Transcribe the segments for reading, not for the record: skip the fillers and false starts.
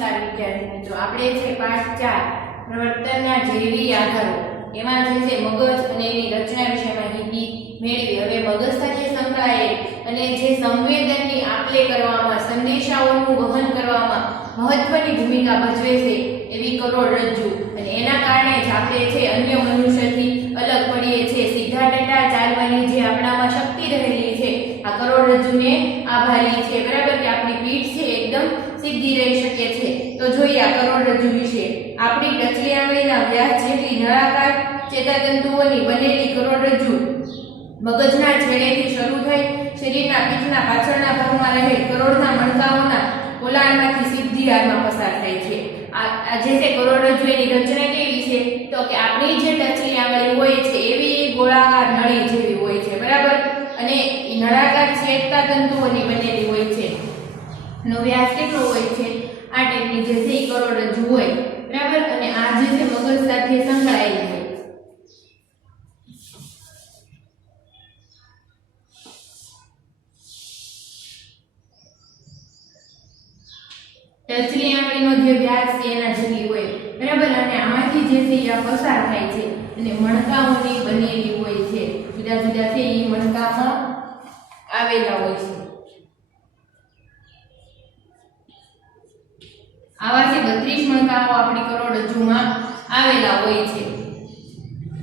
નમસ્કાર વિદ્યાર્થી મિત્રો, આપણે છે પાઠ 4 પ્રવર્તનના જૈવિક આધારો એમાં જે છે મગજ અને એની રચના વિશે માહિતી મેળવી. હવે મગજ સાથે સંકળાયેલ અને જે સંવેદનની આપ-લે કરવામાં, સંદેશાઓનું વહન કરવામાં મહત્વની ભૂમિકા ભજવે છે એવી કરોડરજ્જુ, અને એના કારણે જ આપણે છે અન્ય મનુષ્યથી અલગ પડીએ છીએ. સીધા ડંડા ચાલવાની જે આપણામાં શક્તિ રહેલી છે આ કરોડરજ્જુને આભારી છે, બરાબર, કે આપણી પીઠ છે એકદમ સીધી રહી શકે છે. તો જોઈએ આ કરોડરજ્જુ વિશે. આપણી ટચલી આંગળીના વ્યાસ જેટલી નળાકાર ચેતાતંતુઓની બનેલી કરોડરજ્જુ મગજના છેડેથી શરૂ થઈ શરીરના પીઠના પાછળના ભાગમાં રહેલ કરોડના મણકાઓના પોલાણમાંથી સીધી હારમાં પસાર થાય છે. આ જે છે કરોડરજ્જુ એની રચના કેવી છે તો કે આપણી જે ટચલી આંગળી હોય છે એવી ગોળાકાર નળી જેવી હોય છે, બરાબર, અને નળાકાર ચેતાતંતુઓની બનેલી હોય છે. નો વ્યાસ કેટલો હોય છે? આ ટાઈપની જે છે કરોડરજ્જુ હોય, બરાબર, અને આ જે છે મગજ સાથે સંકળાયેલી હોય. ટચલી આંગળીનો જે વ્યાસ છે એના જેટલી હોય, બરાબર, અને આમાંથી જે છે આ પસાર થાય છે અને મણકાઓની બનેલી હોય છે. જુદા જુદા છે એ મણકામાં આવેલા હોય છે. આવા છે 32 મણકાઓ આપણી કરોડરજ્જુમાં આવેલા હોય છે.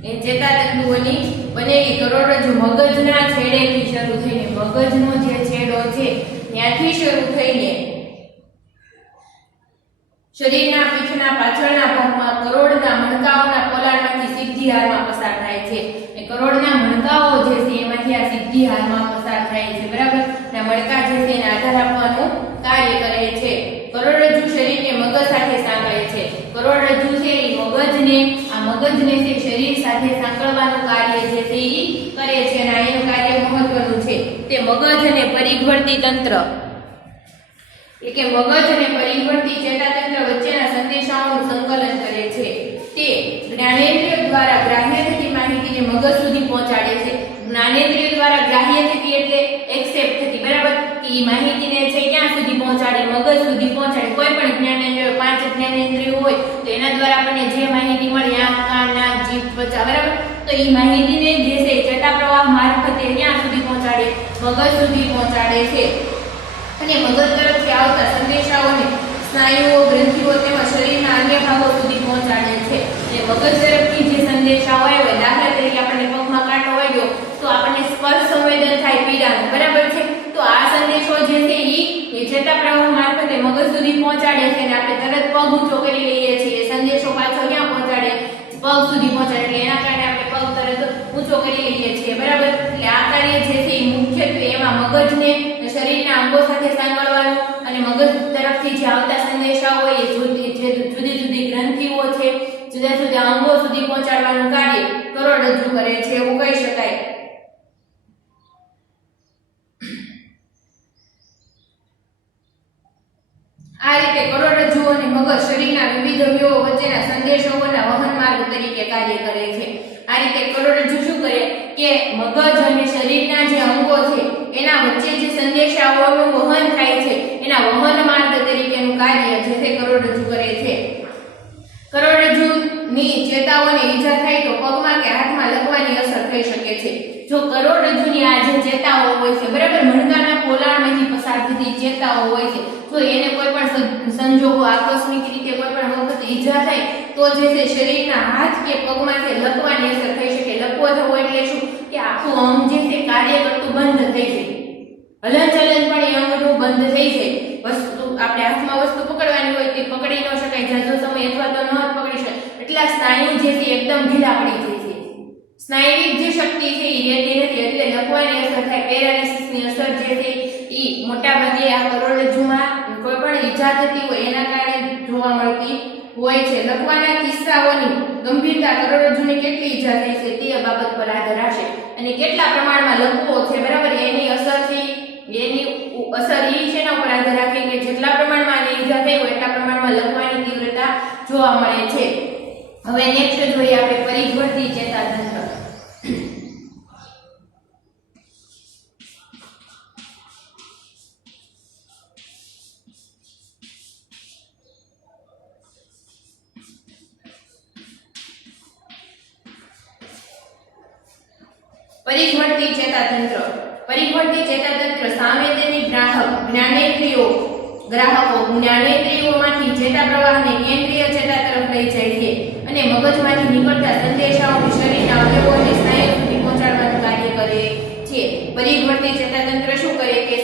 એ ચેતાતંતુઓની બનેલી કરોડરજ્જુ મગજના છેડેથી શરૂ થઈને, મગજનો જે છેડો છે ત્યાંથી શરૂ થઈને શરીરના પીઠના પાછળના ભાગમાં કરોડના મણકાઓના પોલાણમાંથી સીધી હારમાં પસાર થાય છે. એ કરોડના મણકાઓ જે છે એમાંથી આ સીધી હારમાં પસાર થાય છે, બરાબર. આ મણકા જે છે એને આધાર આપવાનું કાર્ય કરે છે. કરોડરજ્જુ શરીરને મગજ સાથે સાંકળે છે. કરોડરજ્જુ છે એ મગજને છે શરીર સાથે સાંકળવાનું કાર્ય જે છે એ કરે છે, અને એનું કાર્ય મહત્વનું છે. તે મગજ અને પરિવર્તી તંત્ર એટલે કે મગજ અને પરિવર્તી ચેતાતંત્ર વચ્ચેના સંદેશાઓનું સંકલન કરે છે. તે જ્ઞાનેન્દ્રિય દ્વારા ગ્રાહ્ય થતી માહિતીને મગજ સુધી પહોંચાડે છે. જ્ઞાનેન્દ્રિય દ્વારા ગ્રાહ્ય થતી એટલે એક્સેપ્ટ થતી, બરાબર, કે એ માહિતીને છે ક્યાં સુધી પહોંચાડે? મગજ સુધી પહોંચાડે. કોઈ પણ જ્ઞાનેન્દ્રિયો, 5 જ્ઞાનેન્દ્રિયો હોય તો એના દ્વારા આપણને જે માહિતી મળે, આંખ, કાન, નાક, જીભ, ત્વચા, બરાબર, તો એ માહિતીને જે છે ચેતાપ્રવાહ મારફતે ક્યાં સુધી પહોંચાડે? મગજ સુધી પહોંચાડે છે. અને મગજ તરફથી આવતા સંદેશાઓને સ્નાયુઓ, ગ્રંથિઓ તેમજ શરીરના અન્ય ભાગો સુધી પહોંચાડે છે. અને મગજ તરફથી જે સંદેશાઓ આવે, દાખલા તરીકે આપણને પગમાં કાંટો વાગ્યો તો આપણને સ્પર્શ સંવેદન થાય પીડાનું, બરાબર છે. તો આ સંદેશો જે છે એ ચેતાપ્રવાહ મારફતે મગજ સુધી પહોંચાડે છે અને આપણે તરત પગ ઊંચો કરી લઈએ છીએ. સંદેશો પાછો ક્યાં પહોંચાડે? પગ સુધી પહોંચાડે. એટલે એના કારણે આપણે પગ તરત ઊંચો કરી લઈએ છીએ, બરાબર. એટલે આ કાર્ય જે છે એ મુખ્યત્વે એમાં મગજને શરીરના અંગો સાથે સાંકળવાનું અને મગજ તરફથી જે આવતા સંદેશાઓ હોય એ જુદી જુદી ગ્રંથિઓ છે, જુદા જુદા અંગો સુધી પહોંચાડવાનું કાર્ય કરોડરજ્જુ કરે છે, એવું કહી શકાય. આ રીતે કરોડરજ્જુ અને મગજ શરીરના વિવિધ અવયવો વચ્ચેના સંદેશાઓના વહન માર્ગ તરીકે કાર્ય કરે છે. આ રીતે કરોડરજ્જુ શું કરે કે મગજ અને શરીરના જે અંગો છે એના વચ્ચે જે સંદેશાઓનું વહન થાય છે એના વહન માર્ગ તરીકેનું કાર્ય જે છે કરોડરજ્જુ કરે છે. કરોડરજ્જુની ચેતાઓને ઈજા થાય તો પગમાં કે હાથમાં લગવાની અસર થઈ શકે છે. જો કરોડરજ્જુની આ જે ચેતાઓ હોય છે, બરાબર, મણકાના પોલાણમાંથી પસાર થતી ચેતાઓ હોય છે, જો એને કોઈ પણ સંજોગો આકસ્મિક રીતે કોઈ પણ વખત ઈજા થાય તો જે છે શરીરના હાથ કે પગમાં છે લકવાની અસર થઈ શકે. લકવો થવો એટલે શું? કે આખું અંગ જે છે કાર્ય કરતું બંધ થઈ જાય, હલનચલન પણ એ અંગનું બંધ થઈ જાય. વસ્તુ આપણે હાથમાં વસ્તુ પકડવાની હોય તે પકડી ન શકાય જાજો સમય, અથવા તો ન પકડી શકાય. એટલા સ્નાયુ જે છે એકદમ ઢીલા પડી જાય છે. સ્નાયુવિક જે શક્તિ છે એ રહેતી નથી, એટલે લકવાની અસર થાય, પેરાલિસિસની અસર જે છે એ મોટા ભાગે આ કરોડરજ્જુમાં કોઈ પણ ઈજા થતી હોય એના કારણે જોવા મળતી હોય છે. લકવાના કિસ્સાઓની ગંભીરતા કરોડરજ્જુને કેટલી ઈજા થઈ છે તે બાબત પર આધાર રાખે અને કેટલા પ્રમાણમાં લકવો છે, બરાબર, એની અસરથી એની અસર એ છે એના ઉપર આધાર રાખે કે જેટલા પ્રમાણમાં આની ઈજા થઈ હોય એટલા પ્રમાણમાં લકવાની તીવ્રતા જોવા મળે છે. હવે નેક્સ્ટ જોઈએ આપણે પરિવર્તી ચેતાતંત્ર. પરિવર્તી ચેતાતંત્ર. પરિવર્તી ચેતાતંત્ર સંવેદની ગ્રાહકો જ્ઞાનેન્દ્રિયોમાંથી ચેતા પ્રવાહને કેન્દ્રીય ચેતા તરફ લઈ જાય છે અને મગજમાંથી નીકળતા સંદેશાઓને શરીરના અવયવો અને સ્નાયુ સુધી પહોંચાડવાનું કાર્ય કરે છે. પરિવર્તી ચેતાતંત્ર શું કરે કે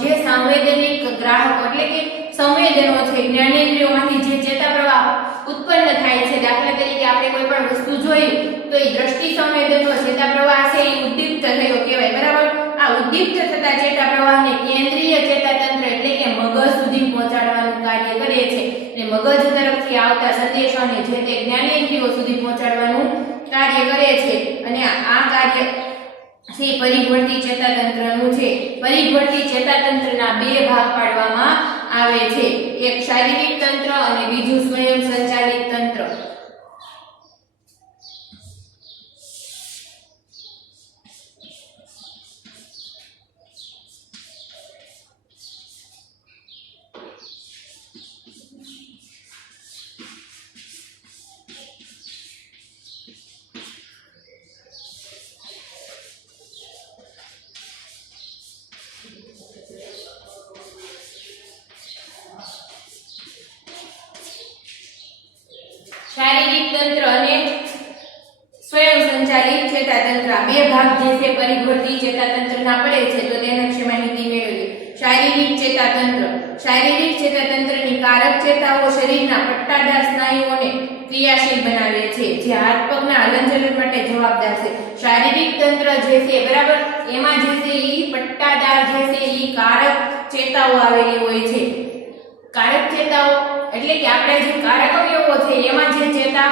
જે સંવેદનિક ગ્રાહકો એટલે કે સંવેદનો છે, જ્ઞાનેન્દ્રિયોમાંથી જે ચેતા પ્રવાહ ઉત્પન્ન થાય છે, દાખલા તરીકે આપણે કોઈ પણ વસ્તુ જોઈ તો એ દ્રષ્ટિ સંવેદનનો ચેતા પ્રવાહ છે એ ઉદ્દીપ્ત થયો કહેવાય, બરાબર. આ ઉદ્દીપ્ત થતા ચેતા પ્રવાહને કેન્દ્રીય ચેતાતંત્ર એટલે કે મગજ સુધી પહોંચાડવાનું કાર્ય કરે છે અને મગજ તરફથી આવતા સંદેશાને જે તે જ્ઞાનેન્દ્રિયો સુધી પહોંચાડવાનું કાર્ય કરે છે અને આ કાર્ય છે પરિવર્તી ચેતાતંત્રનું છે. પરિવર્તી ચેતાતંત્રના બે ભાગ પાડવામાં આવે છે, એક શારીરિક તંત્ર અને બીજું સ્વયં સંચાલિત તંત્ર. શારીરિક તંત્ર અને સ્વયં સંચાલિત ચેતાતંત્ર બે ભાગ જે છે પરિવર્તી ચેતાતંત્રના પડે છે તો તેના વિશે માહિતી મેળવીએ. શારીરિક ચેતાતંત્ર. શારીરિક ચેતાતંત્રની કારક ચેતાઓ શરીરના પટ્ટાદાર સ્નાયુઓને ક્રિયાશીલ બનાવે છે જે હાથ પગના હલનચલન માટે જવાબદાર છે. શારીરિક તંત્ર જે છે, બરાબર, એમાં જે છે ઈ પટ્ટાદાર જે છે ઈ કારક ચેતાઓ આવેલી હોય છે. કારક ચેતાઓ એટલે કે આપણે જે કારક અવયવો છે એમાં જે ચેતા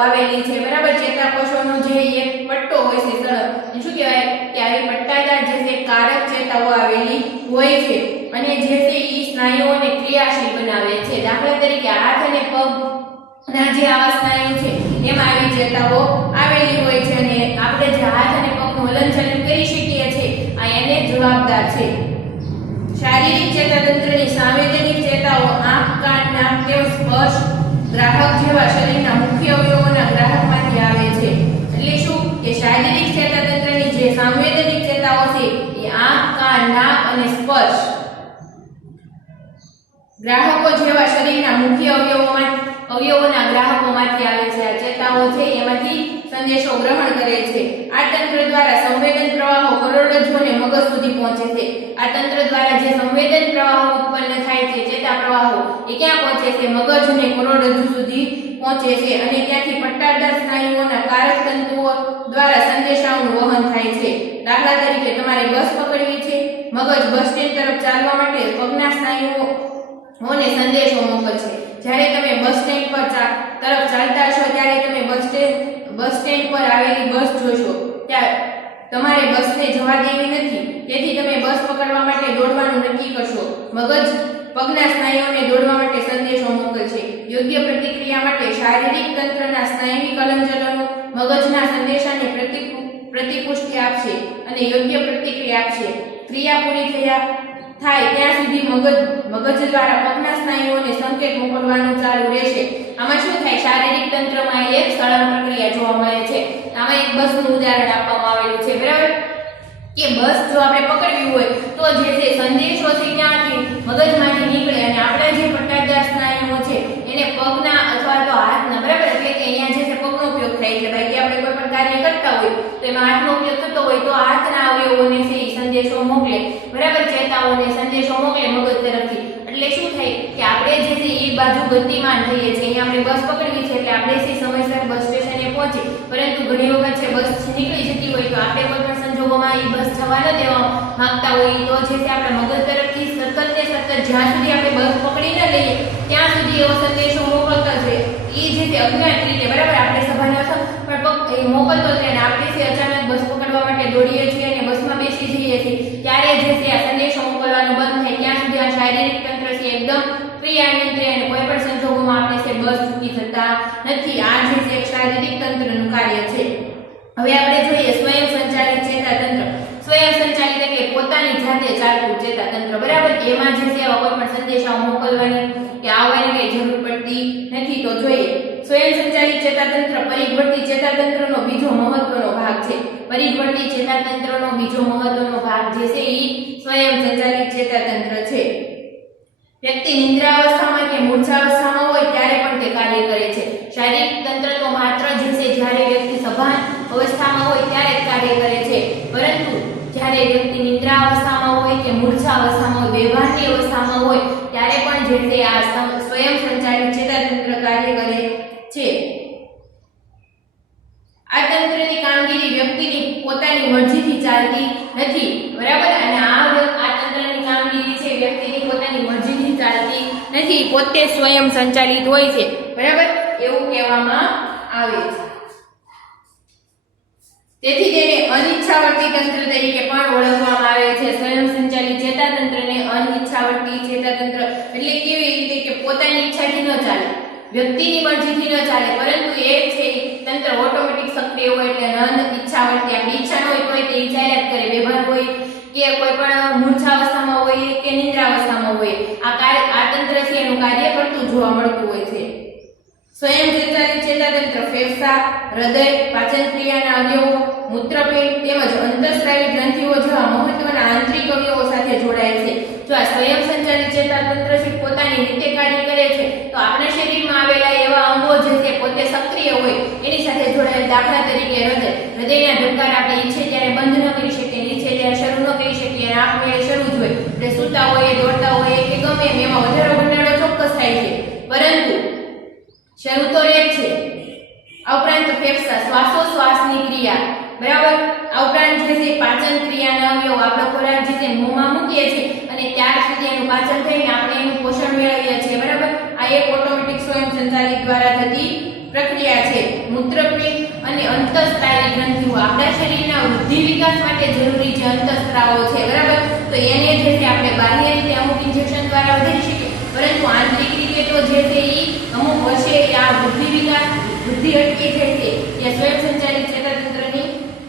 આવેલી છે, બરાબર, ચેતાકોષોનો જે એક પટ્ટો હોય છે સળગ, શું કહેવાય કે આવી પટ્ટાદાર જે છે કારક ચેતાઓ આવેલી હોય છે અને જે છે ઈ સ્નાયુઓને ક્રિયાશીલ બનાવે છે. દાખલા તરીકે હાથ અને પગના જે આવા સ્નાયુ છે એમાં આવી ચેતાઓ આવેલી હોય છે અને આપણે જે હાથ અને પગનું હલનચલન કરી શકીએ છીએ આ એને જવાબદાર છે. શારીરિક ચેતાતંત્રની સંવેદનિક ચેતાઓ આંખ, કાન, નાક તેમજ સ્પર્શ ગ્રાહક જેવા શરીરના મુખ્ય અવયવોના ગ્રાહકમાંથી આવે છે. એટલે શું કે શારીરિક ચેતાતંત્રની જે સંવેદનિક ચેતાઓ છે એ આંખ, કાન, નાક અને સ્પર્શ ગ્રાહકો જેવા શરીરના મુખ્ય અવયવોના ગ્રાહકોમાંથી આવે છે. આ ચેતાઓ છે એમાંથી સંદેશો ગ્રહણ કરે છે. આ તંત્ર દ્વારા સંવેદન પ્રવાહો કરોડરજ્જુ અને મગજ સુધી પહોંચે છે. આ તંત્ર દ્વારા જે સંવેદન પ્રવાહો ઉત્પન્ન થાય છે, ચેતા પ્રવાહો, એ ક્યાં પહોંચે છે? મગજ અને કરોડરજ્જુ સુધી પહોંચે છે અને ત્યાંથી પટ્ટાદાર સ્નાયુઓના કારક તંતુઓ દ્વારા સંદેશાઓનું વહન થાય છે. દાખલા તરીકે તમારે બસ પકડવી છે, મગજ બસ સ્ટેન્ડ તરફ ચાલવા માટે પગના સ્નાયુઓને સંદેશો મોકલશે. જ્યારે તમે બસ સ્ટેન્ડ પર તરફ ચાલતા છો ત્યારે તમે બસ સ્ટેન્ડ પર આવેલી બસ જોશો, ત્યાં તમારે બસને જવા દેવી નથી, તેથી તમે બસ પકડવા માટે દોડવાનું નક્કી કરશો. મગજ પગના સ્નાયુઓને દોડવા માટે સંદેશો મોકલશે. યોગ્ય પ્રતિક્રિયા માટે શારીરિક તંત્રના સ્નાયુવિક હલનચલનો મગજના સંદેશાને પ્રતિપુષ્ટિ આપશે અને યોગ્ય પ્રતિક્રિયા આપશે. ક્રિયા પૂરી થાય ત્યાં સુધી મગજ દ્વારા પગના સ્નાયુઓને સંકેત મોકલવાનું ચાલુ રહેશે. આમાં શું થાય? શારીરિક તંત્રમાં એક સળંગ પ્રક્રિયા જોવા મળે છે. આમાં એક બસનું ઉદાહરણ આપવામાં આવેલું છે, બરાબર, કે બસ જો આપણે પકડવી હોય તો જે છે સંદેશો છે ક્યાંથી? મગજમાંથી નીકળે અને આપણા જે પટ્ટાદાર સ્નાયુઓ છે એને પગના અથવા તો હાથના, બરાબર, એટલે કે અહીંયા જે છે પગનો ઉપયોગ થાય છે. બાકી આપણે કોઈ પણ કાર્ય કરતા હોય તો એમાં હાથનો ઉપયોગ થતો હોય તો હાથના અવયવોને છે સંદેશો મોકલે, બરાબર, ચેતાઓને સંદેશો મોકલે મગજ તરફથી. એટલે શું થાય કે આપણે જે છે એ બાજુ ગતિમાન થઈએ છીએ. અહીંયા આપણે બસ પકડવી છે એટલે આપણે છે સમયસર બસ સ્ટેશને પહોંચી, પરંતુ ઘણી વખત છે બસ નીકળી જતી હોય તો આપણે કોઈ પણ સંજોગોમાં એ બસ જવા ન દેવા માંગતા હોય તો જે છે આપણા મગજ તરફથી સતત જ્યાં સુધી આપણે બસ પકડી ન લઈએ ત્યાં સુધી એવો સંદેશો મોકલતા છે. એ જે છે અજ્ઞાત રીતે, બરાબર, આપણે સભાને પણ મોકલતો છે અને આપણે છે અચાનક બસ પકડવા માટે દોડીએ છીએ અને બસમાં બેસી જઈએ છીએ ત્યારે જે છે આ સંદેશો મોકલવાનું બંધ થાય ત્યાં સુધી આ શારીરિક તંત્ર છે એકદમ ક્રિયાન્વિત રહે અને કોઈ પણ સંજોગોમાં આપણે છે બસ ચૂકી જતા નથી. આ જે છે શારીરિક તંત્રનું કાર્ય છે. હવે આપણે જોઈએ સ્વયં સંચાલિત ચેતાતંત્ર. સ્વયં સંચાલિત એટલે પોતાની જાતે ચાલતું ચેતાતંત્ર, બરાબર. એમાં જે છે કોઈ પણ સંદેશાઓ મોકલવાની કે આવવાની કઈ જરૂર પડતી નથી. તો જોઈએ સ્વયં સંચાલિત ચેતાતંત્ર પરિવર્તી ચેતાતંત્રનો બીજો મહત્વનો ભાગ છે. પરિવર્તી ચેતાતંત્રનો બીજો મહત્વનો ભાગ જે છે એ સ્વયં સંચાલિત ચેતાતંત્ર છે. વ્યક્તિ નિદ્રાવસ્થામાં કે મૂર્છાવસ્થામાં હોય ત્યારે પણ તે કાર્ય કરે છે. શારીરિક તંત્ર તો માત્ર જે છે જ્યારે વ્યક્તિ સભાન અવસ્થામાં હોય ત્યારે જ કાર્ય કરે છે, પરંતુ જ્યારે વ્યક્તિ નિદ્રાવસ્થામાં હોય કે મૂર્છાવસ્થામાં હોય, બેભાનની અવસ્થામાં હોય ત્યારે પણ જે છે આ સ્વયં સંચાલિત ચેતાતંત્ર કાર્ય કરે છે. આ તંત્રની કામગીરી વ્યક્તિની પોતાની મરજીથી ચાલતી નથી, બરાબર. અને આ તંત્રની કામગીરી છે વ્યક્તિની પોતાની મરજીથી ચાલતી નથી, પોતે સ્વયં સંચાલિત હોય છે, બરાબર, એવું કહેવામાં આવે છે. તેથી તેને અનિચ્છાવર્તી તંત્ર તરીકે પણ ઓળખવામાં આવે છે. સ્વયં સંચાલિત ચેતાતંત્રને અનિચ્છાવર્તી ચેતાતંત્ર એટલે કેવી રીતે કે પોતાની ઈચ્છાથી ન ચાલે, વ્યક્તિની મરજીથી ન ચાલે, પરંતુ એ છે તંત્ર ઓટોમેટિક સક્રિય હોય એટલે અનિચ્છાવર્તી. આપણી ઈચ્છા ન હોય તો તે ચાલ્યા જ કરે, બેભાન હોય કે કોઈ પણ મૂર્છાવસ્થામાં હોય કે નિદ્રાવસ્થામાં હોય, આ તંત્ર છે એનું કાર્ય કરતું જોવા મળતું હોય છે. સ્વયં સંચાલિત ચેતાતંત્ર ફેફસા, હૃદય, પાચન ક્રિયાના અવયવો, મૂત્રપિંડ તેમજ અંતઃસ્રાવી ગ્રંથિઓ જેવા મહત્વના આંતરિક અવયવો સાથે જોડાય છે. જો આ સ્વયં સંચાલિત ચેતાતંત્ર છે પોતાની રીતે કાર્ય કરે છે તો આપણા શરીરમાં આવેલા એવા અંગો જે છે પોતે સક્રિય હોય એની સાથે જોડાયેલ. દાખલા તરીકે હૃદયના ધબકાર આપણે ઈચ્છે ત્યારે બંધ ન કરી શકીએ, ઈચ્છે ત્યારે શરૂ ન કરી શકીએ, અને આપમેળે શરૂ જ હોય. એટલે સૂતા હોઈએ, દોડતા હોઈએ કે ગમે એમાં વધારો ઘટાડો ચોક્કસ થાય છે, પરંતુ શરૂ તો રહે છે. આ ઉપરાંત ફેફસા, શ્વાસોશ્વાસની ક્રિયા, બરાબર. આ ઉપરાંત જે છે પાચન ક્રિયાના અવયવ, આપણે ખોરાક જે છે મોંમાં મૂકીએ છીએ અને ત્યાર સુધી એનું પાચન થઈને આપણે એનું પોષણ મેળવીએ છીએ, બરાબર. આ એક ઓટોમેટિક સ્વયં સંચાલિત દ્વારા થતી પ્રક્રિયા છે. મૂત્રપિંડ અને અંતઃસ્ત્રાવી ગ્રંથિઓ આપણા શરીરના વૃદ્ધિ વિકાસ માટે જરૂરી જે અંતઃસ્ત્રાવો છે, બરાબર, તો એને જે છે આપણે બાહ્ય રીતે અમુક ઇન્જેક્શન દ્વારા વધારી શકીએ, પરંતુ આંતરિક રીતે તો જે છે એ અમુક વર્ષે આ વૃદ્ધિ અટકી જાય છે. એ સ્વયં સંચાલિત ચેતાતંત્રની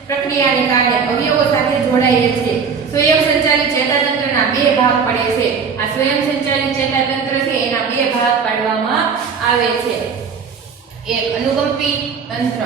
પ્રક્રિયાને કારણે અવયવો સાથે જોડાય છે. સ્વયં સંચાલિત ચેતાતંત્રના બે ભાગ પડે છે. આ સ્વયં સંચાલિત ચેતાતંત્ર છે એના બે ભાગ પાડવામાં આવે છે. એક અનુકંપી તંત્ર,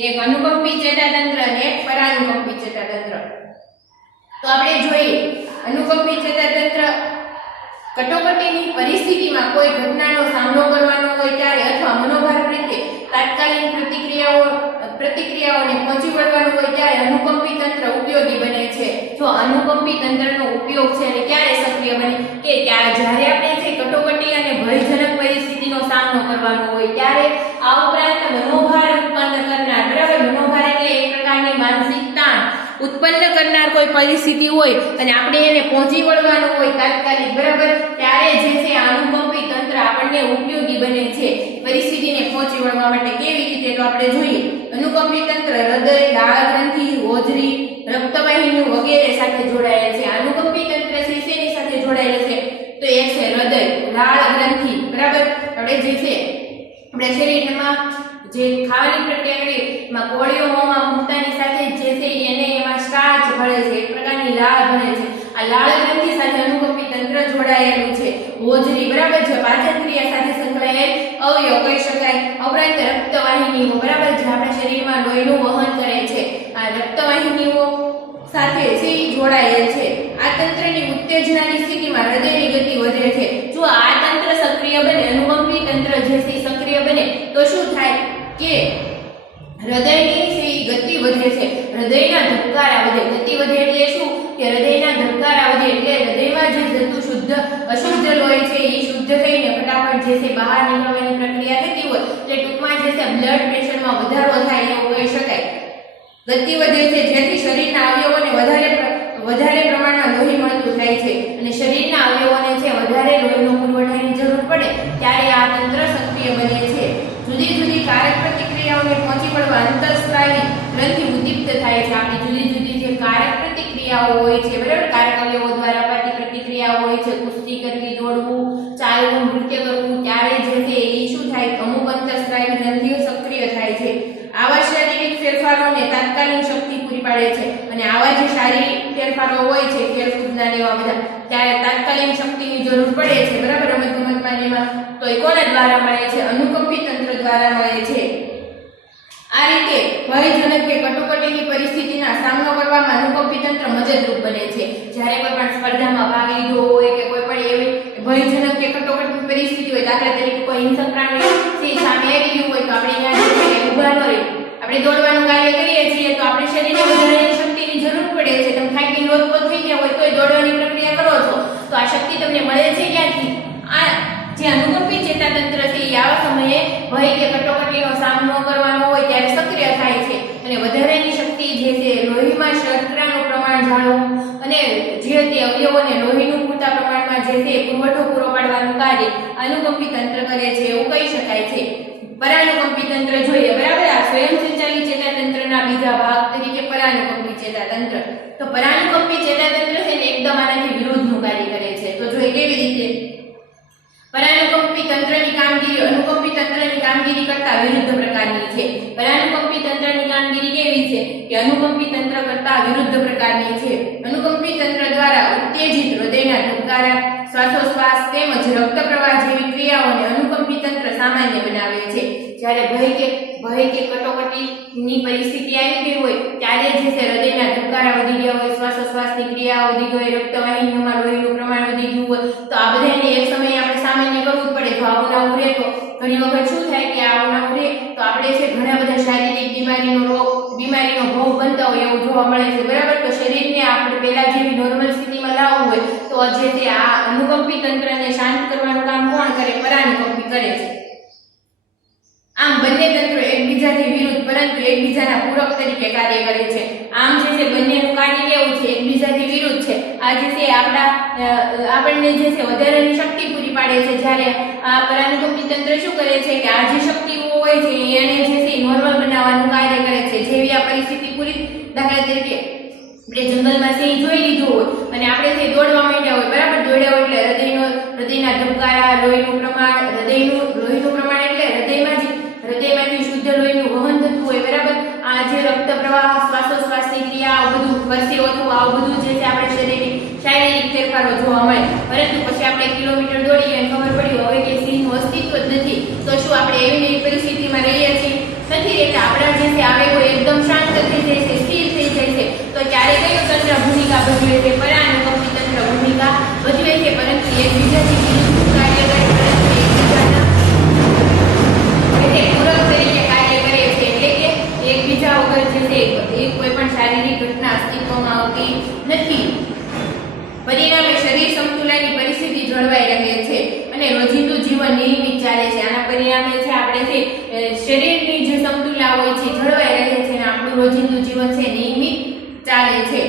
એક અનુકંપી ચેતાતંત્ર અને એક પરાનુકંપી ચેતાતંત્ર. તો આપણે જોઈએ અનુકંપી ચેતાતંત્ર કટોકટીની પરિસ્થિતિમાં કોઈ ઘટનાનો સામનો કરવાનો હોય ત્યારે અથવા મનોભાર પ્રત્યે તાત્કાલિક પ્રતિક્રિયાઓને પહોંચી વળવાનું હોય ત્યારે અનુકંપી તંત્ર ઉપયોગી બને છે. જો અનુકંપી તંત્રનો ઉપયોગ છે અને ક્યારે સક્રિય બને કે જ્યારે આપણે જે કટોકટી અને ભયજનક પરિસ્થિતિનો સામનો કરવાનો હોય ત્યારે. આ ઉપરાંત મનોભાર ઉત્પન્ન કરનાર, બરાબર, મનોભાર એટલે એક પ્રકારની માનસિક તાણ ઉત્પન્ન કરનાર કોઈ પરિસ્થિતિ હોય અને આપણે એને પહોંચી વળવાનું હોય તાત્કાલિક, બરાબર, ત્યારે જે છે અનુકંપી તંત્ર આપણને ઉપયોગી બને છે પરિસ્થિતિને પહોંચી વળવા માટે. કેવી રીતે તો આપણે જોઈએ. અનુકંપી તંત્ર હૃદય, લાળ ગ્રંથિ, હોજરી, રક્તવાહિનીઓ વગેરે સાથે જોડાયેલ છે. અનુકંપી તંત્ર છે શેની સાથે જોડાયેલ છે તો એક છે હૃદય, લાળ ગ્રંથિ, બરાબર. આપણે જે છે આપણે શરીરમાં જે ખાવાની પ્રક્રિયા કરીએ એમાં કોળીઓ મોંમાં મૂકતાની સાથે જે છે એને એમાં સ્ટાર્ચ ભળે છે, એક પ્રકારની લાળ ભળે છે. આ લાળ ગ્રંથિ સાથે અનુકંપી તંત્ર જોડાયેલું છે. હોજરી, બરાબર, જે પાચન ક્રિયા સાથે સંકળાયેલ અવયવ કહી શકાય. ઉપરાંત રક્તવાહિનીઓ, બરાબર, જે આપણા શરીરમાં લોહીનું વહન કરે છે. આ રક્તવાહિનીઓ સાથે છે જોડાયેલ છે. આ તંત્રની ઉત્તેજનાની સ્થિતિમાં હૃદયની ગતિ વધે છે. જો આ તંત્ર સક્રિય બને, અનુકંપી તંત્ર જે છે સક્રિય બને તો શું થાય કે હૃદયની ગતિ વધે છે, હૃદયના ધબકારા વધે. ગતિ વધે એટલે શું કે હૃદયના ધબકારા વધે એટલે હૃદયમાં જે જતું શુદ્ધ અશુદ્ધ લોહી છે એ શુદ્ધ થઈને ફટાફટ જે છે બહાર નીકળવાની પ્રક્રિયા થતી હોય એટલે ટૂંકમાં જે છે બ્લડ પ્રેશરમાં વધારો થાય એવું કહી શકાય. ગતિ વધે છે જેથી શરીરના અવયવોને વધારે પ્રમાણમાં લોહી મળતું થાય છે અને શરીરના અવયવોને છે વધારે લોહીનો પુરવઠાની જરૂર પડે ત્યારે આ તંત્ર સક્રિય બને છે. જુદી જુદી કારક પ્રતિક્રિયાઓને પહોંચી પ્રતિક્રિયાઓ હોય છે, બરાબર, કારક અવયવો દ્વારા અપાતી પ્રતિક્રિયાઓ હોય છે, કુસ્તી કરવી, દોડવું, ચાલવું, નૃત્ય કરવું, ત્યારે જે છે એ શું થાય, અમુક અંતઃસ્ત્રાવી ગ્રંથિઓ સક્રિય થાય છે. આવા શારીરિક ફેરફારોને તાત્કાલિક શક્તિ પૂરી પાડે છે અને આવા જે શારીરિક ફેરફારો હોય છે ખેલકૂદના એવા બધા, ત્યારે તાત્કાલિક શક્તિની જરૂર પડે છે, બરાબર, રમતગમતમાં એમાં, તો એ કોના દ્વારા મળે છે, અનુકંપી તંત્ર દ્વારા મળે છે. આ રીતે ભયજનક કે કટોકટીની પરિસ્થિતિના સામનો કરવામાં અનુકંપી તંત્ર મદદરૂપ બને છે. જ્યારે કોઈ પણ સ્પર્ધામાં ભાગ લીધો હોય કે કોઈ પણ એવી ભયજનક કે કટોકટીની પરિસ્થિતિ હોય, દાખલા તરીકે કોઈ હિંસક પ્રાણી સામે આવી ગયું હોય, તો આપણે ત્યાં જે છે ઊભા ન રહી, આપણે દોડવાનું કાર્ય કરીએ છીએ તો આપણે શરીરને વધારાની શક્તિની જરૂર પડે છે. તમે થાકી લોથપોથ થઈ ગયા હોય તોય દોડવાની પ્રક્રિયા કરો છો, તો આ શક્તિ તમને મળે છે ક્યાંથી? આ જે અનુકંપી ચેતાતંત્ર છે એ આવા સમયે ભય કે કટોકટીનો સામનો કરવાનો હોય ત્યારે સક્રિય થાય છે અને વધારાની શક્તિ જે છે લોહીમાં શર્કરાનું પ્રમાણ જાળવવું અને જે તે અવયવોને લોહીનું પૂરતા પ્રમાણમાં જે છે પુરવઠો પૂરો પાડવાનું કાર્ય અનુકંપી તંત્ર કરે છે, એવું કહી શકાય છે. પરાનુકંપી તંત્ર જોઈએ, બરાબર, આ સ્વયંસંચાલિત ચેતાતંત્રના બીજા ભાગ તરીકે પરાનુકંપી ચેતાતંત્ર. તો પરાનુકંપી ચેતાતંત્ર છે ને એકદમ આનાથી વિરુદ્ધનું કાર્ય કરે છે. તો જોઈએ કેવી રીતે. પરાનુકંપી તંત્રની કામગીરી અનુકંપી તંત્રની કામગીરી કરતા વિરુદ્ધ પ્રકારની છે. પરાનુકંપી તંત્રની કામગીરી કેવી છે કે અનુકંપી તંત્ર કરતા વિરુદ્ધ પ્રકારની છે. અનુકંપી તંત્ર દ્વારા ઉત્તેજિત હૃદયના ધબકારા, શ્વાસોશ્વાસ તેમજ રક્ત પ્રવાહ જેવી ક્રિયાઓને અનુકંપી તંત્ર સામાન્ય બનાવે છે. જ્યારે ભય કે કટોકટીની પરિસ્થિતિ આવી ગઈ હોય ત્યારે જે છે હૃદયના ધબકારા વધી ગયા હોય, શ્વાસોશ્વાસની ક્રિયા વધી ગઈ હોય, રક્તવાહિનીઓમાં લોહીનું પ્રમાણ વધી ગયું હોય, તો આ બધાને એક સમયે આપણે સામાન્ય કરવું જ પડે. જો આવું ના રહે તો ઘણી વખત શું થાય કે આવું ના રહે તો આપણે છે ઘણા બધા શારીરિક બીમારીનો ભોગ બનતા હોય એવું જોવા મળે છે, બરાબર. તો શરીરને આપણે પહેલા જેવી નોર્મલ સ્થિતિમાં લાવવું હોય તો જે તે આ અનુકંપી તંત્રને શાંત કરવાનું કામ કોણ કરે? પરાનુકંપી કરે છે. આમ બંને તંત્રો એકબીજાથી વિરુદ્ધ પરંતુ એકબીજાના પૂરક તરીકે કાર્ય કરે છે. આમ જે છે બંનેનું કાર્ય કેવું છે? એકબીજાથી વિરુદ્ધ છે. આ જે છે આપણને જે છે વધારાની શક્તિ પૂરી પાડે છે, જ્યારે આ પરાનુકંપી તંત્ર શું કરે છે કે આ જે શક્તિઓ હોય છે એને જે છે નોર્મલ બનાવવાનું કાર્ય કરે છે. જેવી આ પરિસ્થિતિ પૂરી, દાખલા તરીકે આપણે જંગલમાં સિંહ જોઈ લીધું હોય અને આપણે તે દોડવા માંડ્યા હોય, બરાબર, દોડ્યા હોય એટલે હૃદયના ધબકારા, લોહીનું પ્રમાણ, લોહીનું પ્રમાણ એટલે હૃદયમાંથી શુદ્ધ લોહીનું વહન થતું હોય, બરાબર. આ જે રક્ત પ્રવાહ, શ્વાસોશ્વાસની ક્રિયા, આ બધું પરસેવો થવું, આ બધું જે છે આપણે શારીરિક ફેરફારો જોવા મળે. પરંતુ પછી આપણે કિલોમીટર દોડીએ અને ખબર પડી હવે કે સિંહનું અસ્તિત્વ જ નથી, તો શું આપણે એવી પરિસ્થિતિમાં રહીએ છીએ? નથી રહેતા. આપણા જે છે આવેગો એકદમ શાંત થઈ જાય છે, સ્થિર થઈ જાય છે. તો ત્યારે કયું તંત્ર ભૂમિકા ભજવે છે? પરાનુકંપી તંત્ર ભૂમિકા ભજવે છે, પરંતુ એકબીજાથી વિરુદ્ધ કાર્ય કરે, પરંતુ એકબીજાના પૂરક તરીકે કાર્ય કરે છે. એટલે કે એકબીજા વગર જે છે કોઈ પણ શારીરિક ઘટના અસ્તિત્વમાં આવતી નથી. પરિણામે શરીર સમતુલાની પરિસ્થિતિ જળવાઈ રહે છે અને રોજિંદુ જીવન નિયમિત ચાલે છે. આના પરિણામે છે આપણે છે શરીરની જે સમતુલા હોય છે જળવાઈ રહે છે અને આપણું રોજિંદુ જીવન છે નિયમિત ચાલે છે.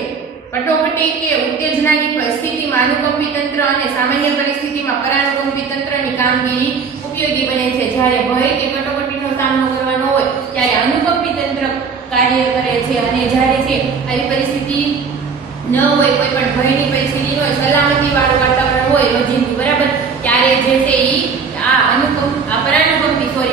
કટોકટી કે ઉત્તેજનાની પરિસ્થિતિમાં અનુકંપી તંત્ર અને સામાન્ય પરિસ્થિતિમાં પરાનુકંપી તંત્રની કામગીરી ઉપયોગી બને છે. જ્યારે ભય કે કટોકટીનો સામનો કરવાનો હોય ત્યારે અનુકંપી તંત્ર કાર્ય કરે છે અને જ્યારે છે આવી પરિસ્થિતિ ન હોય, કોઈ પણ ભયની પરિસ્થિતિ હોય, સલામતી વાળું વાતાવરણ હોય રોજિંદુ, બરાબર, ત્યારે જે છે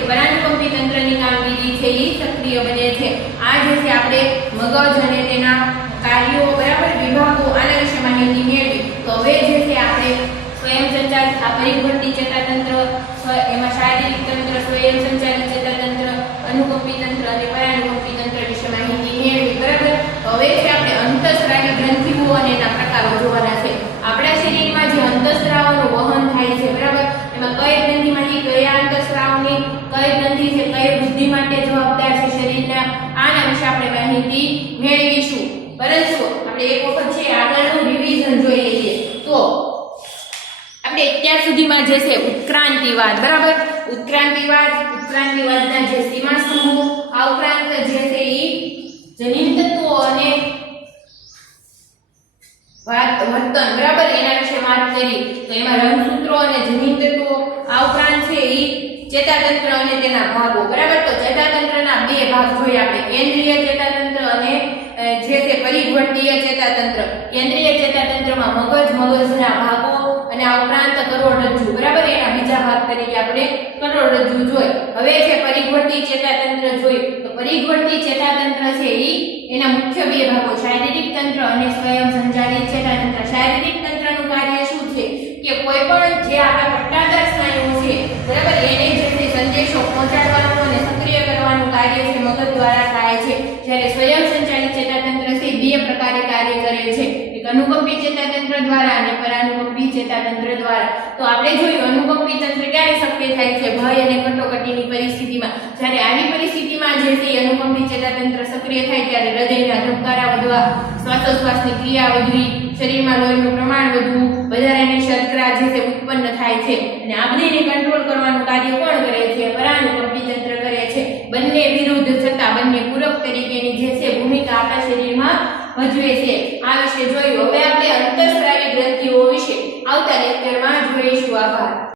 પરાનુકંપી તંત્રની કામગીરી છે એ સક્રિય બને છે. આ જે છે આપણે મગજ અને તેના કાર્યો, બરાબર, વિભાગો, આના વિશે માહિતી મેળવી. તો હવે જે છે આપણે સ્વયંસંચાલિત આ પરિવર્તી ચેતાતંત્ર, એમાં શારીરિક તંત્ર, સ્વયંસંચાલિત ચેતાતંત્ર, અનુકંપી તંત્ર અને પરાનુકંપી તંત્ર વિશે માહિતી મેળવી, બરાબર. તો હવે છે આપણે અંતઃસ્રાવી ગ્રંથિઓ અને એના પ્રકારો જોવાના છે. આપણા શરીરમાં જે અંતઃસ્રાવનું વહન થાય છે, બરાબર, એમાં કઈ ગ્રંથિમાંથી કયા અંતઃસ્રાવની કઈ ગ્રંથિ છે કઈ વૃદ્ધિ માટે જવાબદાર છે શરીરના, આના વિશે આપણે માહિતી મેળવીશું. પરંતુ આપણે એક વખત છે આગળનું રિવિઝન જોઈ લઈએ. તો આપણે અત્યાર સુધીમાં જે છે ઉત્ક્રાંતિવાદ, બરાબર, ઉત્ક્રાંતિવાદના જે સીમાસ્તંભો, આ ઉપરાંત જે છે એ જનીન તત્વો અને વર્તન, બરાબર, એના વિશે વાત કરી. તો એમાં રંગસૂત્રો અને જનીન તત્વો, આ ઉપરાંત છે એ ચેતાતંત્ર અને તેના ભાગો, બરાબર. તો ચેતાતંત્રના બે ભાગ જોઈએ આપણે, કેન્દ્રીય ચેતાતંત્ર અને જે છે પરિવર્તીય ચેતાતંત્ર. કેન્દ્રીય ચેતાતંત્રમાં મગજના ભાગો અને આ ઉપરાંત કરોડરજ્જુ, બરાબર, એના બીજા ભાગ તરીકે આપણે કરોડરજ્જુ જોઈ. હવે છે પરિવર્તી ચેતાતંત્ર જોઈ. તો પરિવર્તી ચેતાતંત્ર છે એના મુખ્ય બે ભાગો શારીરિક તંત્ર અને સ્વયં સંચાલિત ચેતાતંત્ર. શારીરિક તંત્રનું કાર્ય શું છે કે કોઈ પણ જે આપણા પટ્ટાધાર સ્નાયુઓ છે, બરાબર, એને જે છે સંદેશો પહોંચાડવાનું અને સક્રિય કરવાનું કાર્ય છે મગજ દ્વારા થાય છે. જ્યારે સ્વયં સંચાલિત ચેતાતંત્ર છે બે પ્રકારે કાર્ય કરે છે, એક અનુકંપી ચેતાતંત્ર દ્વારા અને પરાનુકંપી ચેતાતંત્ર દ્વારા. તો આપણે જોયું અનુકંપી તંત્ર ક્યારે સક્રિય થાય છે? ભય અને કટોકટીની પરિસ્થિતિમાં. જ્યારે આવી પરિસ્થિતિમાં જે છે અનુકંપી ચેતાતંત્ર સક્રિય થાય ત્યારે હૃદયના ધબકારા વધવા, શ્વાસોશ્વાસની ક્રિયા વધવી, શરીરમાં લોહીનું પ્રમાણ વધવું, વધારાની શર્કરા જે છે ઉત્પન્ન થાય છે. અને આ બધાને કંટ્રોલ કરવાનું કાર્ય કોણ કરે છે? પરાનુકંપી તંત્ર કરે છે. બંને વિરુદ્ધ છતાં બંને પૂરક તરીકેની જે છે ભૂમિકા આપણા શરીરમાં ભજવે છે. આ વિશે